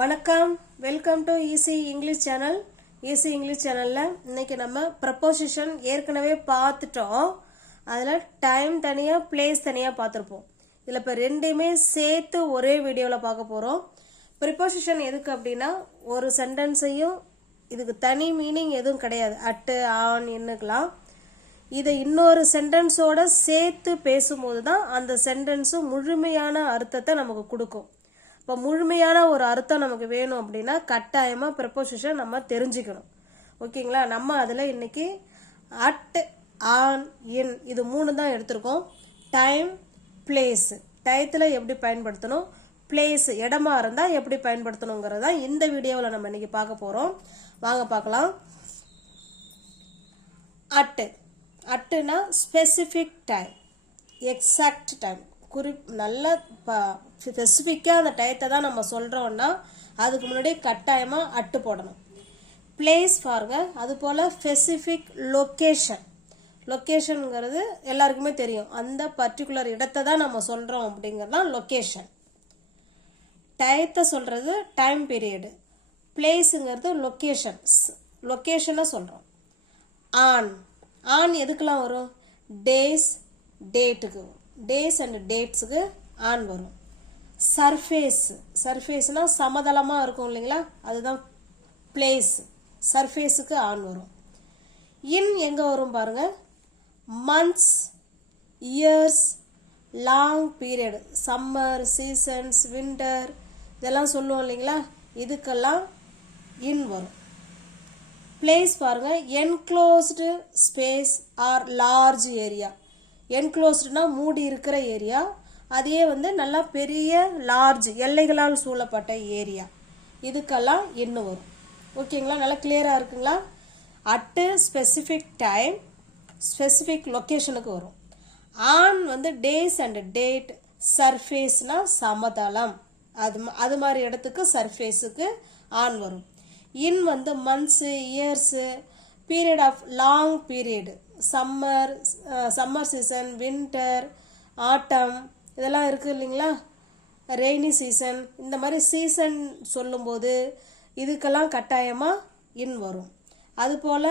வணக்கம், welcome to easy English channel. Easy English சேனலில் இன்னைக்கு நம்ம ப்ரப்போசிஷன் ஏற்கனவே பார்த்துட்டோம். அதில் டைம் தனியாக, பிளேஸ் தனியாக பார்த்துருப்போம். இதில் இப்போ ரெண்டையுமே சேர்த்து ஒரே வீடியோவில் பார்க்க போகிறோம். ப்ரிப்போசிஷன் எதுக்கு அப்படின்னா, ஒரு சென்டென்ஸையும் இதுக்கு தனி மீனிங் எதுவும் கிடையாது. அட்டு, ஆன், இன்னுக்கலாம் இதை இன்னொரு சென்டென்ஸோட சேர்த்து பேசும்போது தான் அந்த சென்டென்ஸும் முழுமையான அர்த்தத்தை நமக்கு கொடுக்கும். இப்போ முழுமையான ஒரு அர்த்தம் நமக்கு வேணும் அப்படின்னா கட்டாயமாக ப்ரிப்போசிஷன் நம்ம தெரிஞ்சுக்கணும். ஓகேங்களா? நம்ம அதில் இன்னைக்கு அட், ஆன், இன் இது மூணு தான் எடுத்திருக்கோம். டைம், பிளேஸ், டயத்தில் எப்படி பயன்படுத்தணும், பிளேஸ் இடமா இருந்தால் எப்படி பயன்படுத்தணுங்கிறது தான் இந்த வீடியோவில் நம்ம இன்னைக்கு பார்க்க போகிறோம். வாங்க பார்க்கலாம். அட்டு, அட்டுனா ஸ்பெசிஃபிக் டைம், எக்ஸாக்ட் டைம், நல்ல ஸ்பெசிஃபிக்காக அந்த டயத்தை தான் நம்ம சொல்கிறோன்னா அதுக்கு முன்னாடி கட்டாயமாக அட்டு போடணும். பிளேஸ் பாருங்க, அது போல் ஸ்பெசிஃபிக் லொக்கேஷன், லொக்கேஷனுங்கிறது எல்லாருக்குமே தெரியும். அந்த பர்டிகுலர் இடத்தை தான் நம்ம சொல்கிறோம் அப்படிங்கிறது தான் லொக்கேஷன். டயத்தை சொல்கிறது டைம் பீரியடு, பிளேஸுங்கிறது லொக்கேஷன்ஸ், லொக்கேஷனை சொல்கிறோம். ஆன், ஆன் எதுக்கெல்லாம் வரும்? டேஸ், டேட்டுக்கு வரும். டேஸ் அண்ட் டேட்ஸுக்கு ஆன் வரும். சர்ஃபேஸ், சர்ஃபேஸ்னா சமதளமாக இருக்கும் இல்லைங்களா, அதுதான் பிளேஸ். சர்ஃபேஸுக்கு ஆன் வரும். இன் எங்கே வரும் பாருங்க? Months, years, long period, summer, seasons, winter இதெல்லாம் சொல்லுவோம் இல்லைங்களா, இதுக்கெல்லாம் இன் வரும். பிளேஸ் பாருங்க, enclosed space or large area. என்க்ளோஸ்டுனா மூடி இருக்கிற ஏரியா, அதே நல்லா பெரிய லார்ஜ் எல்லைகளால் சூழப்பட்ட ஏரியா, இதுக்கெல்லாம் இன்னும் வரும். ஓகேங்களா? நல்லா கிளியராக இருக்குங்களா? அட்டு ஸ்பெசிஃபிக் டைம், ஸ்பெசிஃபிக் லொக்கேஷனுக்கு வரும். ஆன் டேஸ் அண்ட் டேட், சர்ஃபேஸ்னா சமதளம், அது மாதிரி இடத்துக்கு சர்ஃபேஸுக்கு ஆன் வரும். In months, years, period of long period, summer, summer season, winter, autumn இதெல்லாம் இருக்குது இல்லைங்களா, ரெய்னி சீசன், இந்த மாதிரி சீசன் சொல்லும்போது இதுக்கெல்லாம் கட்டாயமாக இன் வரும். அதுபோல்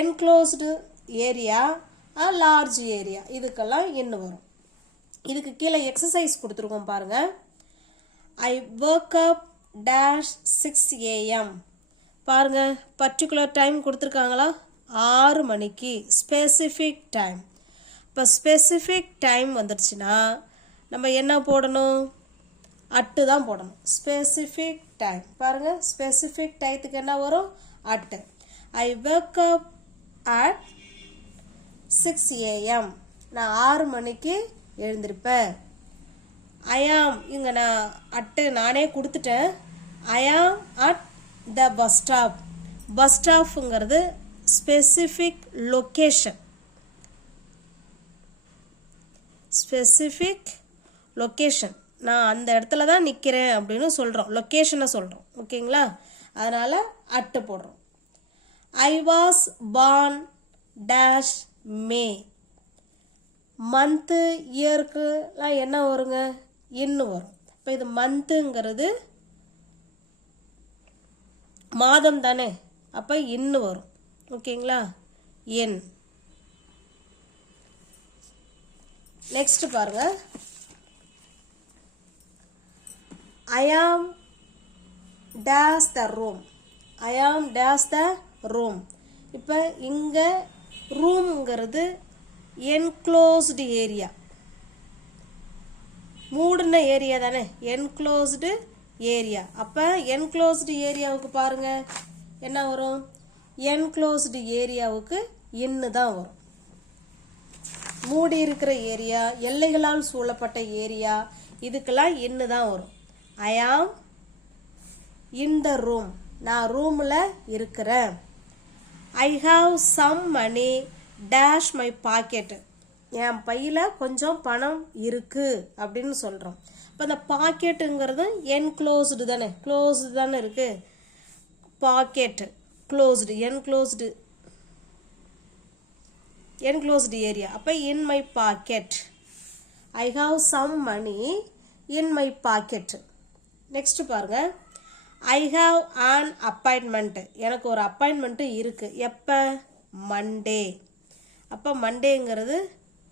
என்க்ளோஸ்டு ஏரியா, லார்ஜ் ஏரியா இதுக்கெல்லாம் இன் வரும். இதுக்கு கீழே எக்ஸசைஸ் கொடுத்துருக்கோம் பாருங்கள். I work up dash 6 AM. பாருங்கள், பர்டிகுலர் டைம் கொடுத்துருக்காங்களா? 6 மணிக்கு, ஸ்பெசிஃபிக் டைம். இப்போ ஸ்பெசிஃபிக் டைம் வந்துடுச்சுன்னா நம்ம என்ன போடணும்? அட்டு தான் போடணும். ஸ்பெசிஃபிக் டைம் பாருங்கள், ஸ்பெசிஃபிக் டைத்துக்கு என்ன வரும்? At. I work up at 6 AM. நான் 6 மணிக்கு எழுந்திருப்பேன். ஐ ஆம், இங்கே நான் அட்டு நானே கொடுத்துட்டேன். I am at the bus stop. Bus ஸ்டாப்புங்கிறது ஸ்பெசிஃபிக் லொக்கேஷன், ஸ்பெசிஃபிக் லொக்கேஷன், நான் அந்த இடத்துல தான் நிற்கிறேன் அப்படின்னு சொல்கிறோம், லொக்கேஷனை சொல்கிறோம். ஓகேங்களா? அதனால் அட்டு போடுறோம். I was born dash May. Month, இயர்க்குலாம் என்ன வருங்க? இன்னு வரும். இப்போ இது மந்த்துங்கிறது மாதம் தானே, அப்போ இன்னு வரும். ஓகேங்களா? என். நெக்ஸ்ட் பாருங்க. ஐ ஆம் டேஷ் த ரூம். ஐ ஆம் டேஷ் த ரூம். இப்போ இங்கே ரூம்ங்கிறது என்க்ளோஸ்டு ஏரியா, மூடின ஏரியா தானே, என்க்ளோஸ்டு ஏரியா. அப்போ என்க்ளோஸ்டு ஏரியாவுக்கு பாருங்க என்ன வரும்? என்க்ளோஸ்டு ஏரியாவுக்கு இன்னு தான் வரும். மூடி இருக்கிற ஏரியா, எல்லைகளால் சூழப்பட்ட ஏரியா இதுக்கெல்லாம் இன்னு தான் வரும். ஐ ஆம் இன் த ரூம், நான் ரூமில் இருக்கிறேன். I have some money dash my pocket. என் பையில் கொஞ்சம் பணம் இருக்கு அப்படின்னு சொல்கிறோம். இப்போ அந்த பாக்கெட்டுங்கிறது என்க்ளோஸ்டு தானே, க்ளோஸ்டு தானே இருக்கு. Pocket closed, enclosed area. அப்போ in my pocket. I have some money in my pocket. Next பாருங்க, ஐ ஹாவ் an appointment. எனக்கு ஒரு அப்பாயின்மெண்ட்டு இருக்குது. எப்போ? மண்டே. அப்போ மண்டேங்கிறது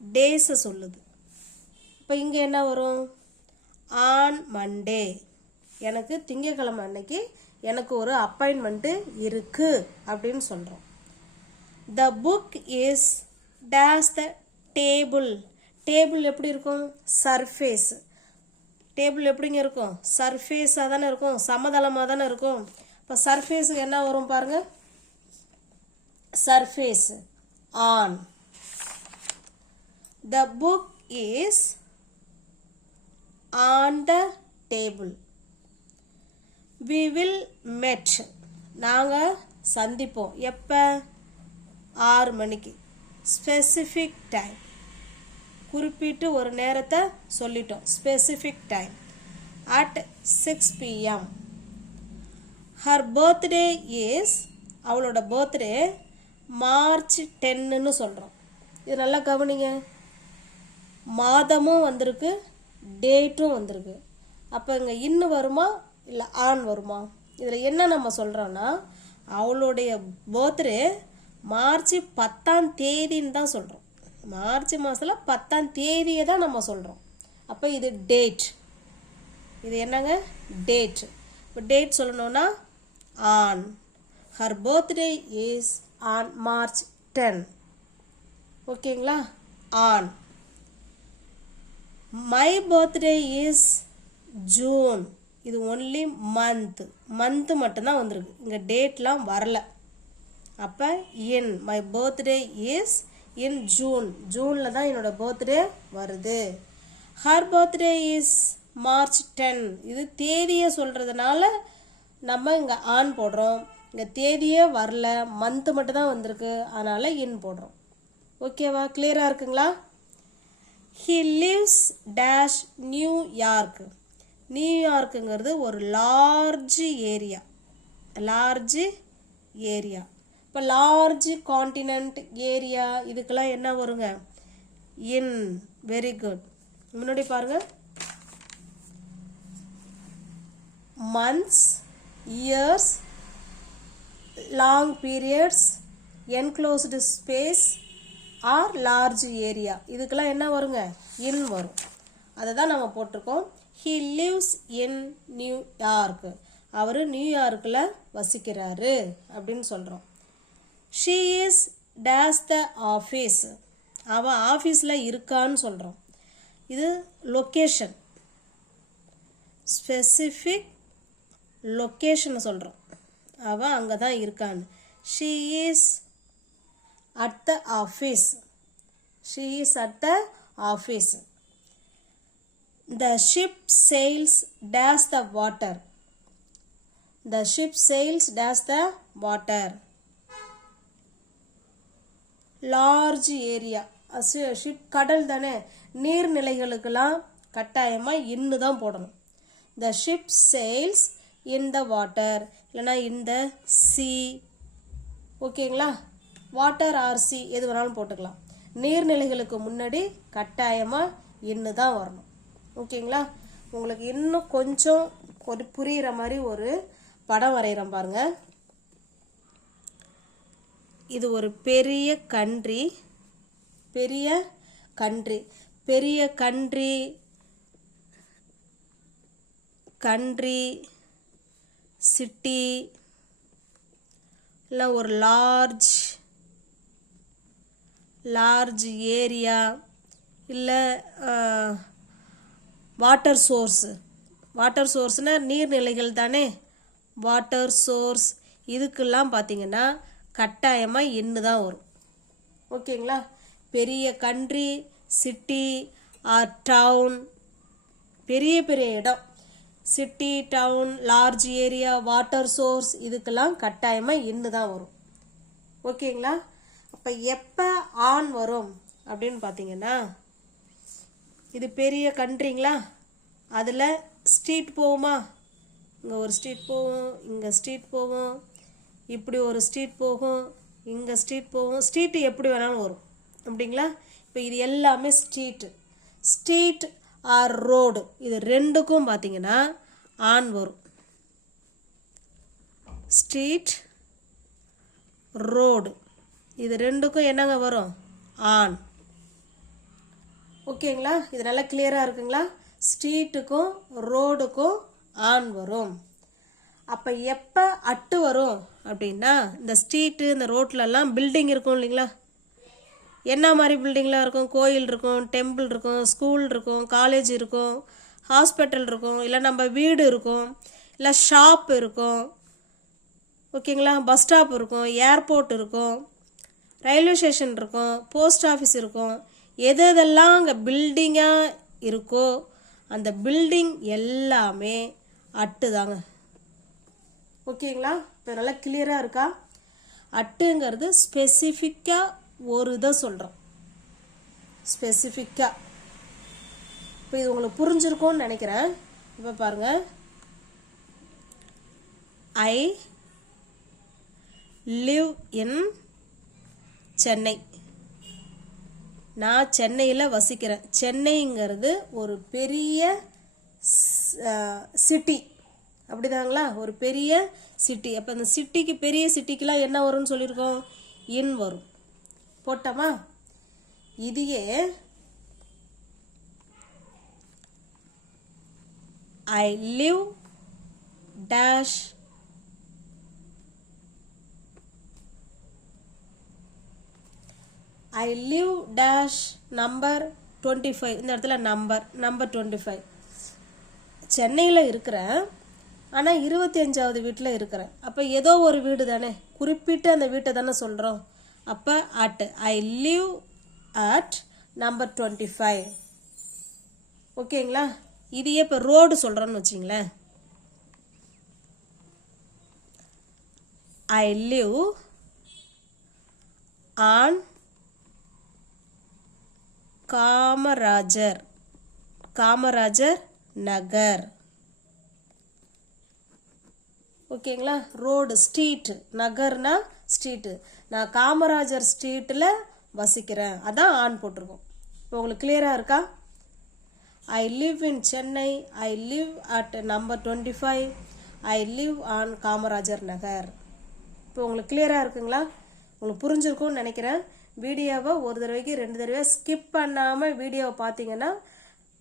டேஸை சொல்லுது. இப்போ இங்கே என்ன வரும்? On Monday. எனக்கு திங்கக்கிழமை அன்னைக்கு எனக்கு ஒரு அப்பாயின்மெண்ட்டு இருக்குது அப்படின்னு சொல்கிறோம். The book is days the table. Table எப்படி இருக்கும்? சர்ஃபேஸ். டேபிள் எப்படிங்க இருக்கும்? சர்ஃபேஸாக தானே இருக்கும், சமதளமாக தானே இருக்கும். இப்போ சர்ஃபேஸுக்கு என்ன வரும் பாருங்கள்? Surface on. The book is on the table. we will meet. நாங்கள் சந்திப்போம். எப்போ? 6 மணிக்கு. Specific time. குறிப்பிட்டு ஒரு நேரத்தை சொல்லிட்டோம். Specific time at 6 p.m. her birthday is, அவளோட பர்த்டே மார்ச் 10ன்னு சொல்கிறோம். இது நல்லா கவனிங்க. மாதமும் வந்திருக்கு, டேட்டும் வந்திருக்கு. அப்போ இங்கே இன்னு வருமா இல்லை ஆன் வருமா? இதில் என்ன நம்ம சொல்கிறோன்னா, அவளுடைய பர்த்டே மார்ச் 10ஆம் தேதின்னு தான் சொல்கிறோம். மார்ச் மாதத்தில் 10ஆம் தேதியை தான் நம்ம சொல்கிறோம். அப்போ இது டேட். இது என்னங்க? டேட். இப்போ டேட் சொல்லணும்னா on. Her birthday is on March 10. ஓகேங்களா? On. My birthday is June. இது ஒன்லி மந்த்து மட்டும்தான் வந்திருக்கு. இங்கே டேட்லாம் வரல. அப்போ in my birthday is in June. ஜூனில் தான் என்னோட பர்த்டே வருது. Her birthday is March 10. இது தேதியை சொல்கிறதுனால நம்ம இங்கே ஆன் போடுறோம். இங்கே தேதியே வரல, மந்த்து மட்டும் தான் வந்திருக்கு, அதனால் இன் போடுறோம். ஓகேவா? கிளியராக இருக்குங்களா? He lives dash New York. நியூயார்க்குங்கிறது ஒரு லார்ஜ் ஏரியா. இப்போ லார்ஜ் காண்டினென்ட் ஏரியா இதுக்கெல்லாம் என்ன வருங்க? இன். Very good. முன்னாடி பாருங்க. Months, years, long periods, enclosed space or large area இதுக்கெல்லாம் என்ன வருங்க? இன் வரும். அதை தான் நம்ம போட்டிருக்கோம். He lives in New York. அவர் நியூயார்க்கில் வசிக்கிறாரு அப்படின்னு சொல்கிறோம். She is days the office. அவள் ஆஃபீஸில் இருக்கான்னு சொல்கிறோம். இது லொக்கேஷன். ஸ்பெசிஃபிக் லொக்கேஷனை சொல்கிறோம். அவள் அங்கே தான் இருக்கான்னு. She is at the office. She is at the office. The ship sails dash the water. The ship sails dash the water. Large area. Ship கடல் தானே, நீர்நிலைகளுக்கெல்லாம் கட்டாயமாக இன்னு தான் போடணும். The ship sails in the water இல்லைனா in the sea. ஓகேங்களா? Water R C எது வேணாலும் போட்டுக்கலாம். நீர்நிலைகளுக்கு முன்னாடி கட்டாயமாக இன்னு தான் வரணும். ஓகேங்களா? உங்களுக்கு இன்னும் கொஞ்சம் ஒரு புரிகிற மாதிரி ஒரு படம் வரைகிறேன் பாருங்க. இது ஒரு பெரிய கண்ட்ரி. சிட்டி இல்லை ஒரு லார்ஜ் ஏரியா இல்லை வாட்டர் சோர்ஸ்னால் நீர்நிலைகள் தானே. வாட்டர் சோர்ஸ் இதுக்கெல்லாம் பார்த்தீங்கன்னா கட்டாயமாக இன்னு தான் வரும். ஓகேங்களா? பெரிய கண்ட்ரி, சிட்டி ஆர் டவுன், பெரிய இடம், city, town, large area, water source இதுக்கெல்லாம் கட்டாயமாக இன்னு தான் வரும். ஓகேங்களா? அப்போ எப்போ ஆன் வரும் அப்படின்னு பார்த்தீங்கன்னா, இது பெரிய கண்ட்ரிங்களா, அதில் ஸ்ட்ரீட் போகுமா? இங்கே ஒரு ஸ்ட்ரீட் போகும், இங்கே ஸ்ட்ரீட் போகும், இப்படி ஒரு ஸ்ட்ரீட் போகும், இங்கே ஸ்ட்ரீட் போகும். ஸ்ட்ரீட்டு எப்படி வேணாலும் வரும் அப்படிங்களா? இப்போ இது எல்லாமே ஸ்ட்ரீட் ஆர் ரோடு இது ரெண்டுக்கும் பார்த்தீங்கன்னா ஆன் வரும். ஸ்ட்ரீட் ரோடு இது ரெண்டுக்கும் என்னங்க வரும் ஆன் ஓகேங்களா இது நல்லா கிளியராக இருக்குங்களா ஸ்ட்ரீட்டுக்கும் ரோடுக்கும் ஆன் வரும் அப்போ எப்போ அட்டு வரும் அப்படின்னா இந்த ஸ்ட்ரீட்டு இந்த ரோட்லலாம் பில்டிங் இருக்கும் இல்லைங்களா என்ன மாதிரி பில்டிங்லாம் இருக்கும் கோயில் இருக்கும் டெம்பிள் இருக்கும் ஸ்கூல் இருக்கும் காலேஜ் இருக்கும் ஹாஸ்பிட்டல் இருக்கும் இல்லை நம்ம வீடு இருக்கும் இல்லை ஷாப் இருக்கும் ஓகேங்களா பஸ் ஸ்டாப் இருக்கும் ஏர்போர்ட் இருக்கும் ரயில்வே ஸ்டேஷன் இருக்கும் போஸ்ட் ஆஃபீஸ் இருக்கும் எதெல்லாம் அங்கே பில்டிங்காக இருக்கோ அந்த பில்டிங் எல்லாமே அட்டு தாங்க ஓகேங்களா இப்போ நல்லா கிளியராக இருக்கா அட்டுங்கிறது ஸ்பெசிஃபிக்காக ஒரு இதை சொல்கிறோம் ஸ்பெசிஃபிக்காக இப்போ இது உங்களுக்கு புரிஞ்சிருக்கும்னு நினைக்கிறேன் இப்போ பாருங்கள் ஐ லிவ் இன் சென்னை நான் சென்னையில் வசிக்கிறேன் சென்னைங்கிறது ஒரு பெரிய சிட்டி அப்படிதாங்களா ஒரு பெரிய சிட்டி அப்போ அந்த சிட்டிக்கு பெரிய சிட்டிக்கெலாம் என்ன வரும்னு சொல்லியிருக்கோம் இன் வரும் போட்டோமா இதையே I live dash I live dash number 25 இந்த இடத்துல நம்பர் 25 சென்னையில் இருக்கிறேன் ஆனால் 25வது வீட்டில் இருக்கிறேன் அப்போ ஏதோ ஒரு வீடு தானே குறிப்பிட்டு அந்த வீட்டை தானே சொல்கிறோம் அப்போ at I live at number 25 ஓகேங்களா இதையே இப்போ ரோடு சொல்கிறோன்னு வச்சிங்களேன் ஐ லிவ் ஆன் காமராஜர் நகர் ஓகேங்களா ரோடு ஸ்ட்ரீட் நகர்னா ஸ்ட்ரீட்டு நான் காமராஜர் ஸ்ட்ரீட்டில் வசிக்கிறேன் அதான் ஆன் போட்டிருக்கோம் இப்போ உங்களுக்கு கிளியராக இருக்கா I live in Chennai I live at number 25 I live on Kamarajar Nagar இப்போ உங்களுக்கு கிளியராக இருக்குங்களா உங்களுக்கு புரிஞ்சிருக்கும்னு நினைக்கிறேன் வீடியோவை ஒரு தடவைக்கு 2 தடவை ஸ்கிப் பண்ணாமல் வீடியோவை பார்த்தீங்கன்னா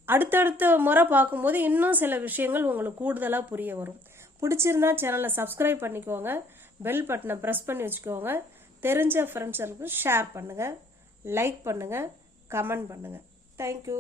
அடுத்தடுத்த முறை பார்க்கும்போது இன்னும் சில விஷயங்கள் உங்களுக்கு கூடுதலாக புரிய வரும் பிடிச்சிருந்தா சேனலை சப்ஸ்கிரைப் பண்ணிக்கோங்க பெல் பட்டனை ப்ரெஸ் பண்ணி வச்சுக்கோங்க தெரிஞ்ச ஃப்ரெண்ட்ஸுக்கு ஷேர் பண்ணுங்கள் லைக் பண்ணுங்கள் கமெண்ட் பண்ணுங்கள் தேங்க்யூ